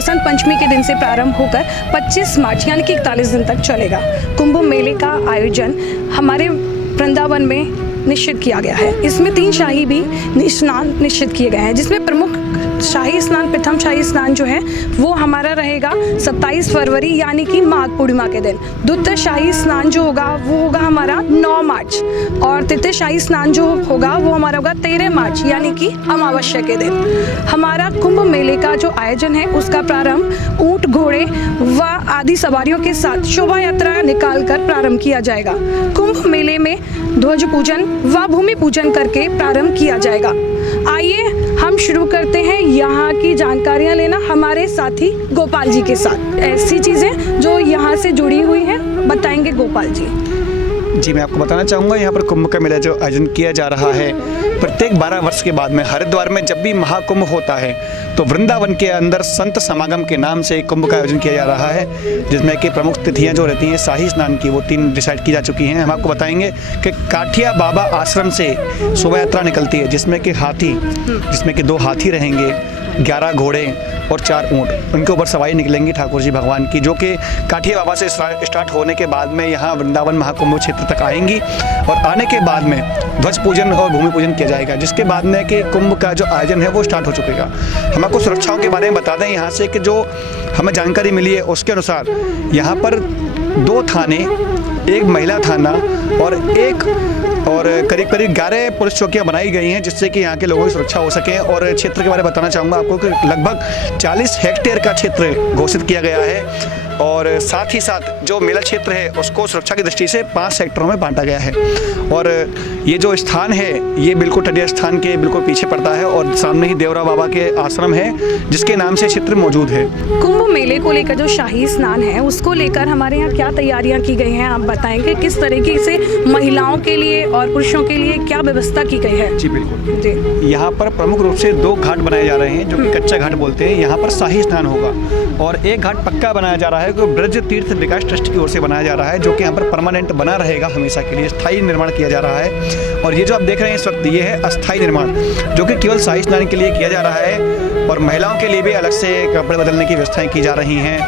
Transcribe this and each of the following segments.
वसंत पंचमी के दिन से प्रारंभ होकर 25 मार्च यानी कि 41 दिन तक चलेगा। कुंभ मेले का आयोजन हमारे वृंदावन में निश्चित किया गया है। इसमें 3 शाही भी स्नान निश्चित किए गए हैं, जिसमें प्रमुख शाही स्नान, प्रथम शाही स्नान जो है वो हमारा रहेगा 27 फरवरी यानी कि माघ पूर्णिमा के दिन। द्वितीय शाही स्नान जो होगा वो होगा हमारा 9 मार्च और तृतीय शाही स्नान जो होगा वो हमारा होगा 13 मार्च यानी कि अमावस्या के दिन। हमारा कुंभ मेले का जो आयोजन है उसका प्रारंभ ऊंट, घोड़े व आदि सवारियों के साथ शोभा यात्रा निकाल कर प्रारंभ किया जाएगा। कुंभ मेले में ध्वज पूजन व भूमि पूजन करके प्रारंभ किया जाएगा। आइए हम शुरू करते हैं यहाँ की जानकारियाँ लेना हमारे साथी गोपाल जी के साथ। ऐसी चीज़ें जो यहाँ से जुड़ी हुई हैं बताएंगे गोपाल जी। जी, मैं आपको बताना चाहूँगा यहाँ पर कुंभ का मेला जो आयोजन किया जा रहा है प्रत्येक 12 वर्ष के बाद में हरिद्वार में जब भी महाकुंभ होता है तो वृंदावन के अंदर संत समागम के नाम से कुंभ का आयोजन किया जा रहा है, जिसमें कि प्रमुख तिथियाँ जो रहती हैं शाही स्नान की वो 3 डिसाइड की जा चुकी हैं। हम आपको बताएंगे कि काठिया बाबा आश्रम से शोभा यात्रा निकलती है जिसमें कि 2 हाथी रहेंगे, 11 घोड़े और 4 ऊँट, उनके ऊपर सवारी निकलेंगी ठाकुर जी भगवान की, जो कि काठिया बाबा से स्टार्ट होने के बाद में यहाँ वृंदावन महाकुंभ क्षेत्र तक आएंगी और आने के बाद में ध्वज पूजन और भूमि पूजन किया जाएगा, जिसके बाद में कि कुंभ का जो आयोजन है वो स्टार्ट हो चुकेगा। हम आपको सुरक्षाओं के बारे में बता दें यहाँ से कि जो हमें जानकारी मिली है उसके अनुसार यहाँ पर 2 थाने, 1 महिला थाना और करीब 11 पुलिस चौकियां बनाई गई हैं, जिससे कि यहाँ के लोगों की सुरक्षा हो सके। और क्षेत्र के बारे में बताना चाहूँगा आपको कि लगभग 40 हेक्टेयर का क्षेत्र घोषित किया गया है और साथ ही साथ जो मेला क्षेत्र है उसको सुरक्षा की दृष्टि से 5 सेक्टरों में बांटा गया है। और ये जो स्थान है ये बिल्कुल तटीय स्थान के बिल्कुल पीछे पड़ता है और सामने ही देवरा बाबा के आश्रम है जिसके नाम से क्षेत्र मौजूद है। कुंभ मेले को लेकर जो शाही स्नान है उसको लेकर हमारे यहाँ क्या तैयारियाँ की गई हैं, आप बताएंगे किस तरीके से महिलाओं के लिए और पुरुषों के लिए क्या व्यवस्था की गई है? जी बिल्कुल जी। यहाँ पर प्रमुख रूप से 2 घाट बनाए जा रहे हैं जो कि कच्चा घाट बोलते हैं। यहाँ पर शाही स्नान होगा और एक घाट पक्का बनाया जा रहा है जो ब्रज तीर्थ विकास ट्रस्ट की ओर से बनाया जा रहा है, जो कि यहाँ पर परमानेंट बना रहेगा, हमेशा के लिए स्थायी निर्माण किया जा रहा है। और ये जो आप देख रहे हैं इस वक्त ये है अस्थायी निर्माण, जो कि केवल शाही स्नान के लिए किया जा रहा है और महिलाओं के लिए भी अलग से कपड़े बदलने की व्यवस्थाएं की जा रही हैं,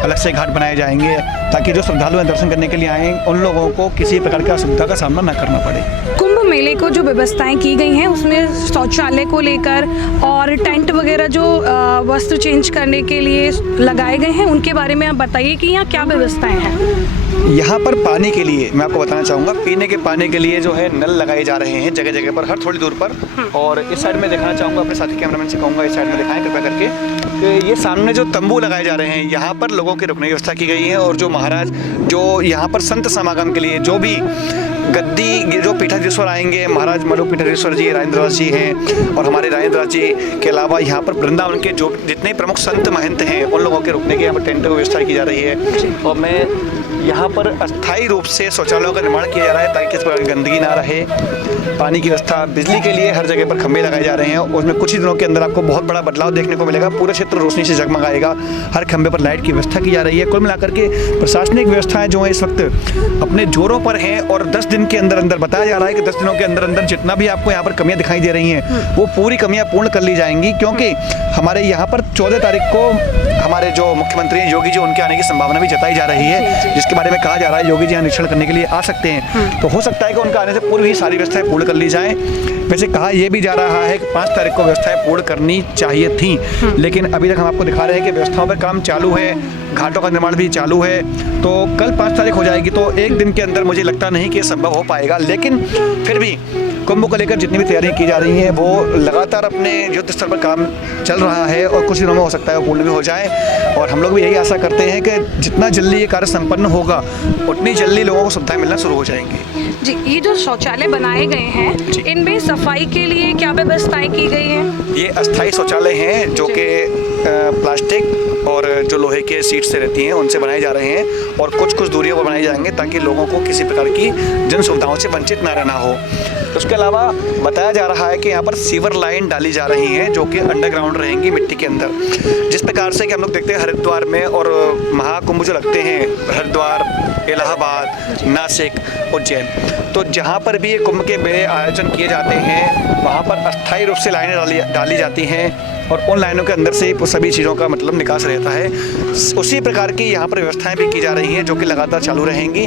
अलग से घाट बनाए जाएंगे ताकि जो श्रद्धालु दर्शन करने के लिए आए उन लोगों को किसी प्रकार की असुविधा का सामना न करना पड़े। कुंभ मेले को जो व्यवस्थाएं की गई हैं उसमें शौचालय को लेकर और टेंट वगैरह जो वस्त्र चेंज करने के लिए लगाए गए हैं उनके बारे में आप बताइए कि यहाँ क्या व्यवस्थाएं हैं? यहाँ पर पानी के लिए मैं आपको बताना चाहूँगा, पीने के पानी के लिए जो है नल लगाए जा रहे हैं जगह जगह पर, हर थोड़ी दूर पर। और इस साइड में दिखाना चाहूँगा, अपने साथी कैमरामैन से कहूँगा इस साइड में दिखाएं कृपया करके कि ये सामने जो तंबू लगाए जा रहे हैं यहाँ पर लोगों की रुकने की व्यवस्था की गई है। और जो महाराज जो यहाँ पर संत समागम के लिए जो भी गद्दी जो पीठाधीश्वर आएंगे, महाराज मलु पीठाधीश्वर जी, राजेंद्र दास जी हैं और हमारे राजेंद्र दास जी के अलावा यहाँ पर वृंदावन के जो जितने प्रमुख संत महंत हैं उन लोगों के रुकने की यहाँ पर टेंट की व्यवस्था की जा रही है। और मैं यहाँ पर अस्थायी रूप से शौचालयों का निर्माण किया जा रहा है ताकि किसी प्रकार की गंदगी ना रहे। पानी की व्यवस्था, बिजली के लिए हर जगह पर खंभे लगाए जा रहे हैं। उसमें कुछ ही दिनों के अंदर आपको बहुत बड़ा बदलाव देखने को मिलेगा, पूरा क्षेत्र रोशनी से जगमगाएगा, हर खंभे पर लाइट की व्यवस्था की जा रही है। कुल मिलाकर के प्रशासनिक व्यवस्थाएं जो है इस वक्त अपने जोरों पर हैं और 10 दिन के अंदर अंदर बताया जा रहा है कि 10 दिनों के अंदर अंदर जितना भी आपको यहाँ पर कमियाँ दिखाई दे रही हैं वो पूरी कमियाँ पूर्ण कर ली जाएंगी, क्योंकि हमारे यहाँ पर 14 तारीख को हमारे जो मुख्यमंत्री हैं योगी जी उनके आने की संभावना भी जताई जा रही है, जिसके बारे में कहा जा रहा है योगी जी यहाँ निरीक्षण करने के लिए आ सकते हैं। तो हो सकता है कि उनका आने से पूर्व ही सारी व्यवस्थाएं पूर्ण कर ली जाएं। वैसे कहा यह भी जा रहा है कि 5 तारीख को व्यवस्थाएं पूर्ण करनी चाहिए थी, लेकिन अभी तक हम आपको दिखा रहे हैं कि व्यवस्थाओं पर काम चालू है, घाटों का निर्माण भी चालू है। तो कल 5 तारीख हो जाएगी तो 1 दिन के अंदर मुझे लगता नहीं कि ये संभव हो पाएगा, लेकिन फिर भी कुंभ को लेकर जितनी भी तैयारियां की जा रही हैं वो लगातार अपने युद्ध स्तर पर काम चल रहा है और कुछ दिनों में हो सकता है वो पूर्ण भी हो जाए। और हम लोग भी यही आशा करते हैं कि जितना जल्दी ये कार्य संपन्न होगा उतनी जल्दी लोगों को सुविधाएं मिलना शुरू हो जाएंगी। जी, ये जो शौचालय बनाए गए हैं इनमें सफाई के लिए क्या व्यवस्थाएं की गई हैं? ये अस्थायी शौचालय हैं जो कि प्लास्टिक और जो लोहे के सीट से रहती हैं उनसे बनाए जा रहे हैं और कुछ दूरियों पर बनाए जाएंगे ताकि लोगों को किसी प्रकार की जन सुविधाओं से वंचित ना रहना हो। उसके अलावा बताया जा रहा है कि यहाँ पर सीवर लाइन डाली जा रही है जो कि अंडरग्राउंड रहेंगी मिट्टी के अंदर, जिस प्रकार से कि हम लोग देखते हैं हरिद्वार में और महाकुंभ जो लगते हैं हरिद्वार, इलाहाबाद, नासिक, उज्जैन, तो जहाँ पर भी ये कुंभ के मेले आयोजन किए जाते हैं वहाँ पर अस्थायी रूप से लाइनें डाली जाती हैं और उन लाइनों के अंदर से ही सभी चीज़ों का मतलब निकास रहता है। उसी प्रकार की यहाँ पर व्यवस्थाएं भी की जा रही हैं जो कि लगातार चालू रहेंगी।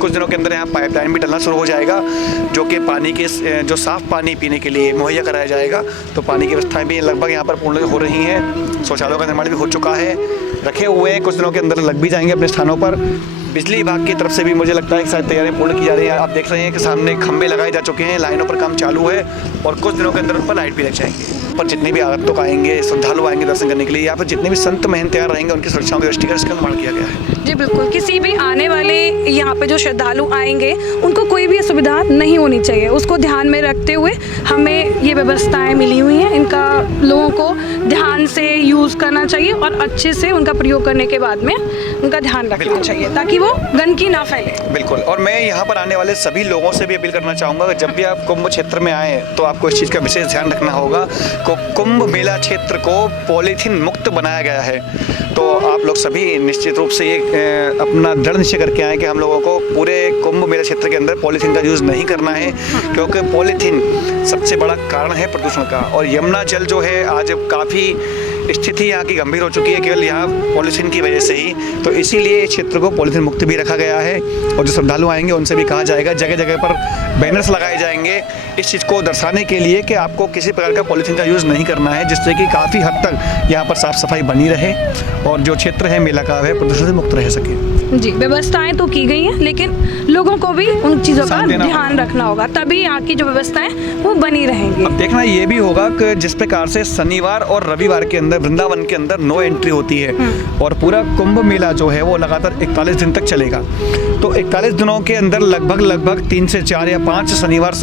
कुछ दिनों के अंदर यहाँ पाइपलाइन भी डलना शुरू हो जाएगा जो कि पानी के जो साफ़ पानी पीने के लिए मुहैया कराया जाएगा। तो पानी की व्यवस्थाएँ भी लगभग यहाँ पर पूर्ण हो रही हैं। शौचालयों का निर्माण भी हो चुका है, रखे हुए हैं, कुछ दिनों के अंदर लग भी जाएंगे अपने स्थानों पर। बिजली विभाग की तरफ से भी मुझे लगता है कि शायद तैयारियां पूर्ण की जा रही है। आप देख रहे हैं कि सामने खंभे लगाए जा चुके हैं, लाइनों पर काम चालू है और कुछ दिनों के अंदर उन पर लाइट भी लग जाएंगे। पर जितने भी आगंतुक आएंगे, श्रद्धालु आएंगे दर्शन करने के लिए, यहाँ पर जितने भी संत महंत तैयार रहेंगे उनकी सुरक्षाओं की दृष्टि का इसका निर्माण किया गया है। जी बिल्कुल, किसी भी आने वाले यहाँ पे जो श्रद्धालु आएंगे उनको कोई भी असुविधा नहीं होनी चाहिए, उसको ध्यान में रखते हुए हमें ये व्यवस्थाएं मिली हुई हैं। इनका लोगों को ध्यान से यूज़ करना चाहिए और अच्छे से उनका प्रयोग करने के बाद में उनका ध्यान रखना चाहिए ताकि वो गंदगी ना फैले। बिल्कुल, और मैं यहाँ पर आने वाले सभी लोगों से भी अपील करना चाहूँगा कि जब भी आप कुंभ क्षेत्र में आएँ तो आपको इस चीज़ का विशेष ध्यान रखना होगा। कुंभ मेला क्षेत्र को पॉलीथीन मुक्त बनाया गया है, तो आप लोग सभी निश्चित रूप से ये अपना दृढ़ निश्चय करके आए कि हम लोगों को पूरे कुंभ मेला क्षेत्र के अंदर पॉलीथीन का यूज़ नहीं करना है, क्योंकि पॉलीथीन सबसे बड़ा कारण है प्रदूषण का। और यमुना जल जो है आज काफ़ी स्थिति यहाँ की गंभीर हो चुकी है केवल यहाँ पॉलीथीन की वजह से ही, तो इसीलिए इस क्षेत्र को पॉलीथीन मुक्त भी रखा गया है। और जो श्रद्धालु आएंगे उनसे भी कहा जाएगा, जगह जगह पर बैनर्स लगाए जाएंगे इस चीज़ को दर्शाने के लिए कि आपको किसी प्रकार का पॉलीथीन का यूज़ नहीं करना है, जिससे कि काफ़ी हद तक यहाँ पर साफ़ सफाई बनी रहे और जो क्षेत्र है मेला का वह प्रदूषण से मुक्त रह सके। जी, व्यवस्थाएं तो की गई हैं लेकिन लोगों को भी उन चीज़ों का ध्यान रखना होगा, तभी यहाँ की जो व्यवस्थाएं वो बनी रहेंगी। अब देखना ये भी होगा कि जिस प्रकार से शनिवार और रविवार के अंदर वृंदावन के अंदर नो एंट्री होती है और पूरा कुंभ मेला जो है वो लगातार 41 दिन तक चलेगा, तो 41 दिनों के अंदर लगभग 3 से 4 या 5 शनिवार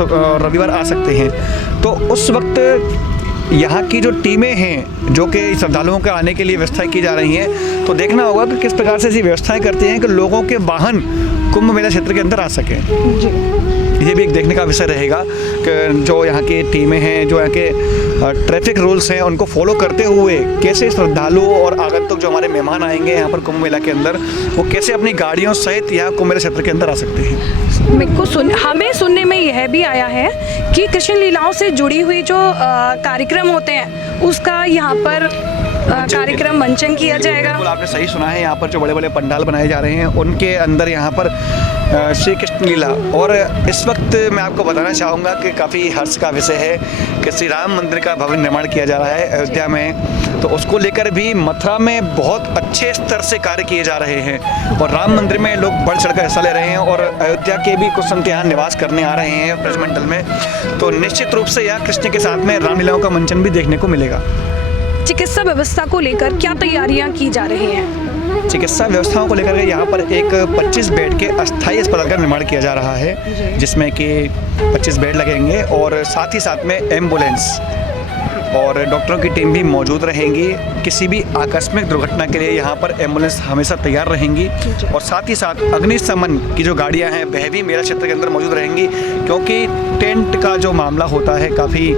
रविवार आ सकते हैं। तो उस वक्त यहाँ की जो टीमें हैं जो कि श्रद्धालुओं के आने के लिए व्यवस्थाएं की जा रही हैं, तो देखना होगा कि किस प्रकार से ऐसी व्यवस्थाएं करती हैं कि लोगों के वाहन कुंभ मेला क्षेत्र के अंदर आ सकें। ये भी एक देखने का विषय रहेगा कि जो यहाँ की टीमें हैं, जो यहाँ के ट्रैफिक रूल्स हैं उनको फॉलो करते हुए कैसे श्रद्धालु और आगंतुक जो हमारे मेहमान आएंगे यहाँ पर कुंभ मेला के अंदर, वो कैसे अपनी गाड़ियों सहित यहाँ कुंभ मेला क्षेत्र के अंदर आ सकते हैं। हमें सुनने में यह भी आया है कि कृष्ण लीलाओं से जुड़ी हुई जो कार्यक्रम होते हैं उसका यहाँ पर कार्यक्रम मंचन किया जाएगा। बिल्कुल आपने सही सुना है, यहाँ पर जो बड़े बड़े पंडाल बनाए जा रहे हैं उनके अंदर यहाँ पर श्री कृष्ण लीला, और इस वक्त मैं आपको बताना चाहूँगा कि काफ़ी हर्ष का विषय है कि श्री राम मंदिर का भवन निर्माण किया जा रहा है अयोध्या में, तो उसको लेकर भी मथुरा में बहुत अच्छे स्तर से कार्य किए जा रहे हैं और राम मंदिर में लोग बढ़ चढ़ कर हिस्सा ले रहे हैं और अयोध्या के भी कुछ संत यहाँ निवास करने आ रहे हैं ब्रजमंडल में, तो निश्चित रूप से यहाँ कृष्ण के साथ में रामलीलाओं का मंचन भी देखने को मिलेगा। चिकित्सा व्यवस्था को लेकर क्या तैयारियां की जा रही हैं? चिकित्सा व्यवस्थाओं को लेकर यहाँ पर एक 25 बेड के अस्थायी अस्पताल का निर्माण किया जा रहा है, जिसमें कि 25 बेड लगेंगे और साथ ही साथ में एम्बुलेंस और डॉक्टरों की टीम भी मौजूद रहेंगी। किसी भी आकस्मिक दुर्घटना के लिए यहाँ पर एम्बुलेंस हमेशा तैयार रहेंगी और साथ ही साथ अग्निशमन की जो गाड़ियाँ हैं वह भी मेला क्षेत्र के अंदर मौजूद रहेंगी, क्योंकि टेंट का जो मामला होता है काफ़ी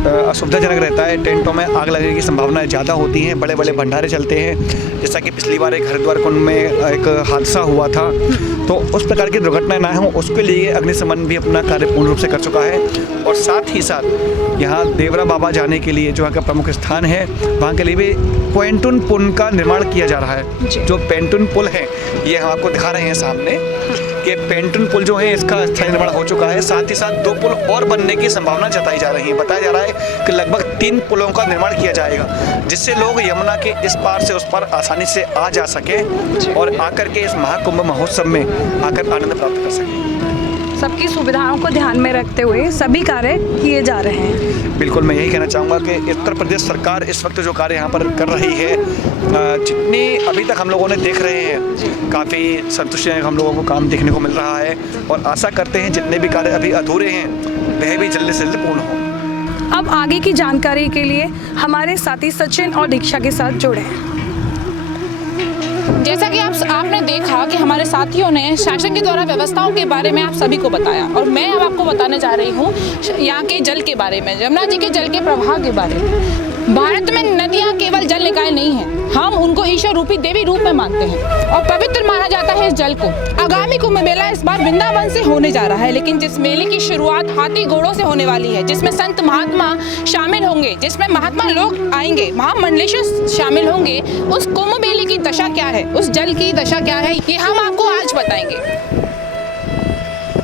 असुविधाजनक रहता है। टेंटों में आग लगने की संभावनाएं ज़्यादा होती हैं, बड़े बड़े भंडारे चलते हैं, जैसा कि पिछली बार एक हरिद्वार कुंड में एक हादसा हुआ था, तो उस प्रकार की दुर्घटनाएं ना हो उसके लिए अग्निशमन भी अपना कार्य पूर्ण रूप से कर चुका है। और साथ ही साथ यहाँ देवरा बाबा जाने के लिए जो यहाँ का प्रमुख स्थान है वहाँ के लिए भी पेंटून पुल का निर्माण किया जा रहा है। जो पेंटून पुल है ये हम आपको दिखा रहे हैं सामने कि पेंटून पुल जो है इसका स्थायी निर्माण हो चुका है, साथ ही साथ 2 पुल और बनने की संभावना जताई जा रही है। बताया जा रहा है कि लगभग 3 पुलों का निर्माण किया जाएगा, जिससे लोग यमुना के इस पार से उस पार आसानी से आ जा सके और आकर के इस महाकुंभ महोत्सव में आकर आनंद प्राप्त कर सकें। सबकी सुविधाओं को ध्यान में रखते हुए सभी कार्य किए जा रहे हैं। बिल्कुल, मैं यही कहना चाहूँगा कि उत्तर प्रदेश सरकार इस वक्त जो कार्य यहाँ पर कर रही है, जितनी अभी तक हम लोगों ने देख रहे हैं काफ़ी संतुष्टि हम लोगों को काम देखने को मिल रहा है और आशा करते हैं जितने भी कार्य अभी अधूरे हैं वह भी जल्दी से जल्दी पूर्ण हो। अब आगे की जानकारी के लिए हमारे साथी सचिन और दीक्षा के साथ जुड़े हैं। जैसा कि आपने देखा कि हमारे साथियों ने शासन के द्वारा व्यवस्थाओं के बारे में आप सभी को बताया और मैं अब आपको बताने जा रही हूँ यहाँ के जल के बारे में, यमुना जी के जल के प्रवाह के बारे में। भारत में नदियाँ केवल जल निकाय नहीं हैं, हम उनको ईश्वर रूपी देवी रूप में मानते हैं और पवित्र माना जाता है इस जल को। आगामी कुंभ मेला इस बार वृंदावन से होने जा रहा है, लेकिन जिस मेले की शुरुआत हाथी घोड़ों से होने वाली है, जिसमें संत महात्मा शामिल होंगे, जिसमें महात्मा लोग आएंगे, महामंडलेश्वर शामिल होंगे, उस कुंभ मेले की दशा क्या है, उस जल की दशा क्या है, ये हम आपको आज बताएंगे।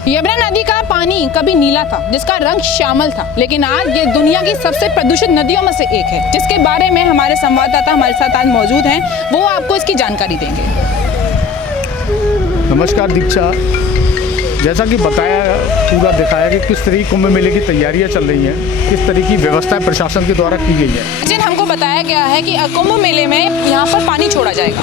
यमुना नदी का पानी कभी नीला था, जिसका रंग श्यामल था, लेकिन आज ये दुनिया की सबसे प्रदूषित नदियों में से एक है, जिसके बारे में हमारे संवाददाता हमारे साथ आज मौजूद हैं, वो आपको इसकी जानकारी देंगे। नमस्कार दीक्षा, जैसा कि पूरा दिखाया कि किस तरह कुंभ मेले की तैयारियां चल रही हैं, किस तरह की व्यवस्थाएं प्रशासन के द्वारा की गई है। जिन हमको बताया गया है कि कुंभ मेले में यहाँ पर पानी छोड़ा जाएगा,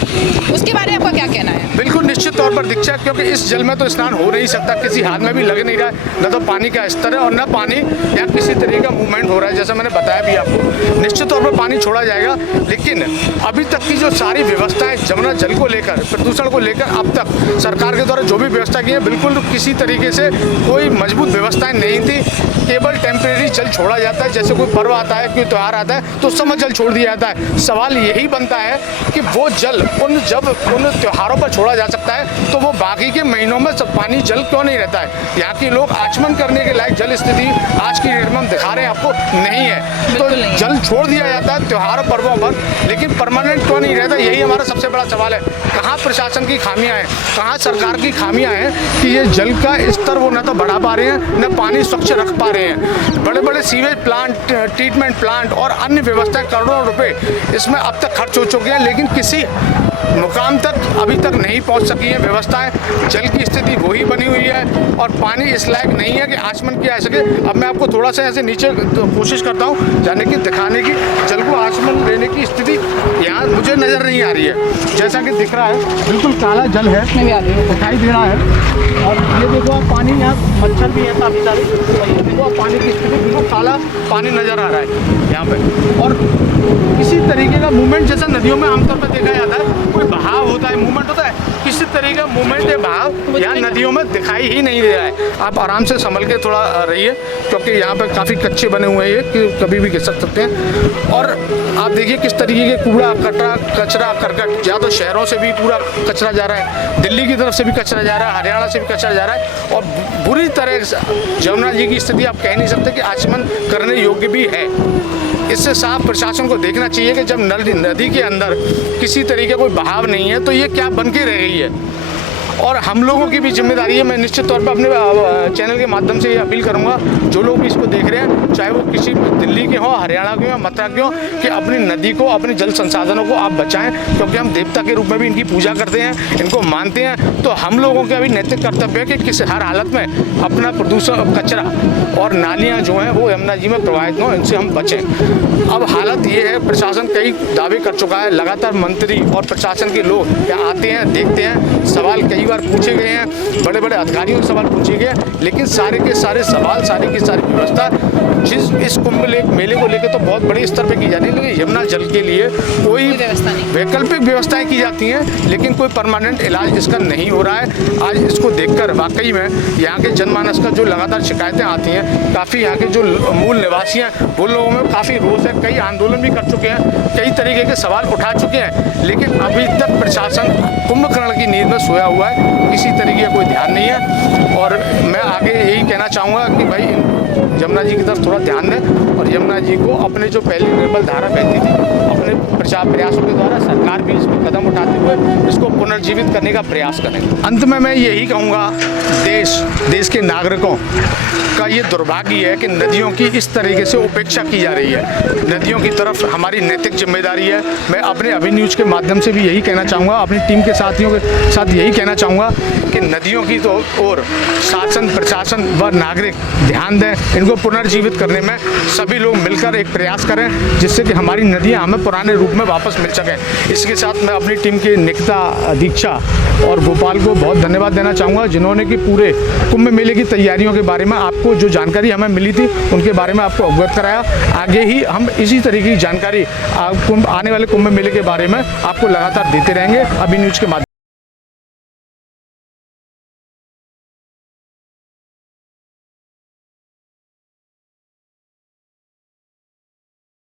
उसके बारे में आपका क्या कहना है? बिल्कुल निश्चित तौर पर दीक्षा, क्योंकि इस जल में तो स्नान हो नहीं सकता, किसी हाथ में भी लग नहीं रहा है, न तो पानी का स्तर है और न पानी या किसी तरह का मूवमेंट हो रहा है। जैसा मैंने बताया भी आपको, निश्चित तौर पर पानी छोड़ा जाएगा, लेकिन अभी तक की जो सारी व्यवस्थाएं जमुना जल को लेकर, प्रदूषण को लेकर अब तक सरकार के द्वारा जो भी व्यवस्था की है, बिल्कुल किसी तरीके से कोई मजबूत व्यवस्थाएं नहीं थी। केवल टेम्परेरी जल छोड़ा जाता है, जैसे कोई पर्व आता है, कोई त्यौहार आता है तो उस समय जल छोड़ दिया जाता है। सवाल यही बनता है कि वो जल जब उन त्योहारों पर छोड़ा जा सकता है तो वो बाकी के महीनों में पानी जल क्यों नहीं रहता है? यहाँ के लोग आचमन करने के लायक जल स्थिति आज की डेट में हम दिखा रहे हैं आपको नहीं है, तो जल छोड़ दिया जाता है त्योहार पर्वों पर, लेकिन परमानेंट क्यों नहीं रहता? यही हमारा सबसे बड़ा सवाल है। कहाँ प्रशासन की खामियां हैं, कहाँ सरकार की खामियां हैं कि ये जल का स्तर वो न तो बढ़ा पा रहे हैं, न पानी स्वच्छ रख पा रहे हैं। बड़े बड़े सीवेज प्लांट, ट्रीटमेंट प्लांट और अन्य व्यवस्थाएं करोड़ों रुपए इसमें अब तक खर्च हो चुके हैं, लेकिन किसी मुकाम तक अभी तक नहीं पहुंच सकी है व्यवस्थाएं। जल की स्थिति वही बनी हुई है और पानी इस लायक नहीं है कि आचमन किया जा सके। अब मैं आपको थोड़ा सा ऐसे नीचे कोशिश करता हूं जाने की, दिखाने की, जल को आचमन लेने की स्थिति यहाँ मुझे नज़र नहीं आ रही है। जैसा कि दिख रहा है बिल्कुल काला जल है, दिखाई दे रहा है। और ये देखो आप पानी, यहाँ मच्छर भी है काफ़ी सारे, ये देखो आप पानी की स्थिति बिल्कुल काला पानी नज़र आ रहा है यहाँ पे। और किसी तरीके का मूवमेंट जैसा नदियों में आमतौर पर देखा जाता है, कोई बहाव होता है, मूवमेंट होता है, किसी तरह का मूवमेंट या बहाव यहाँ नदियों में दिखाई ही नहीं दे रहा है। आप आराम से संभल के थोड़ा रहिए, क्योंकि यहाँ पे काफ़ी कच्चे बने हुए हैं कि कभी भी घिसक सकते हैं। और आप देखिए किस तरीके के कूड़ा कचरा करकट, या तो शहरों से भी पूरा कचरा जा रहा है, दिल्ली की तरफ से भी कचरा जा रहा है, हरियाणा से भी कचरा जा रहा है, और बुरी तरह जमुना जी की स्थिति आप कह नहीं सकते कि आचमन करने योग्य भी है। इससे साफ प्रशासन को देखना चाहिए कि जब नदी के अंदर किसी तरीके का कोई बहाव नहीं है तो ये क्या बन के रह गई है। और हम लोगों की भी जिम्मेदारी है। मैं निश्चित तौर पर अपने चैनल के माध्यम से ये अपील करूंगा, जो लोग भी इसको देख रहे हैं, चाहे वो किसी दिल्ली के हों, हरियाणा के हों, मथुरा के हों, कि अपनी नदी को, अपने जल संसाधनों को आप बचाएं, क्योंकि हम देवता के रूप में भी इनकी पूजा करते हैं, इनको मानते हैं। तो हम लोगों का भी नैतिक कर्तव्य है कि किसी हर हालत में अपना प्रदूषण, कचरा और नालियाँ जो हैं वो यमुना जी में प्रवाहित हों, इनसे हम बचें। अब हालत ये है, प्रशासन कई दावे कर चुका है, लगातार मंत्री और प्रशासन के लोग यहाँ आते हैं, देखते हैं, सवाल कई बार पूछे गए हैं, बड़े बड़े अधिकारियों से सवाल पूछे गए, लेकिन सारे के सारे सवाल, सारी की सारी व्यवस्था इस कुंभ मेले को लेकर तो बहुत बड़े स्तर पे की जाती है, लेकिन यमुना जल के लिए कोई वैकल्पिक व्यवस्थाएं की जाती हैं, लेकिन कोई परमानेंट इलाज इसका नहीं हो रहा है। आज इसको देखकर वाकई में यहाँ के जनमानस का जो लगातार शिकायतें आती हैं, काफ़ी यहाँ के जो मूल निवासी हैं वो लोगों में काफ़ी रोष है, कई आंदोलन भी कर चुके हैं, कई तरीके के सवाल उठा चुके हैं, लेकिन अभी तक प्रशासन कुंभकर्ण की नींद में सोया हुआ है, किसी तरीके का कोई ध्यान नहीं है। और मैं आगे यही कहना चाहूँगा कि भाई यमुना जी की तरफ थोड़ा ध्यान दें और यमुना जी को अपने जो पहली निर्मल धारा बहती थी, अपने प्रयासों के द्वारा सरकार भी इस पर कदम उठाते हुए इसको पुनर्जीवित करने का प्रयास करें। अंत में मैं यही कहूँगा, देश के नागरिकों का ये दुर्भाग्य है कि नदियों की इस तरीके से उपेक्षा की जा रही है। नदियों की तरफ हमारी नैतिक जिम्मेदारी है। मैं अपने अभिन्यूज के माध्यम से भी यही कहना चाहूँगा, अपनी टीम के साथियों के साथ यही कहना चाहूँगा कि नदियों की तो और शासन, प्रशासन व नागरिक ध्यान दें, इनको पुनर्जीवित करने में सभी लोग मिलकर एक प्रयास करें, जिससे कि हमारी नदियाँ हमें पुराने रूप में वापस मिल सकें। इसके साथ मैं अपनी टीम के निकिता, दीक्षा और गोपाल को बहुत धन्यवाद देना चाहूँगा, जिन्होंने कि पूरे कुंभ मेले की तैयारियों के बारे में आपको जो जानकारी हमें मिली थी उनके बारे में आपको अवगत कराया। आगे ही हम इसी तरीके की जानकारी आने वाले कुंभ मेले के बारे में आपको लगातार देते रहेंगे अभिन्यूज के माध्यम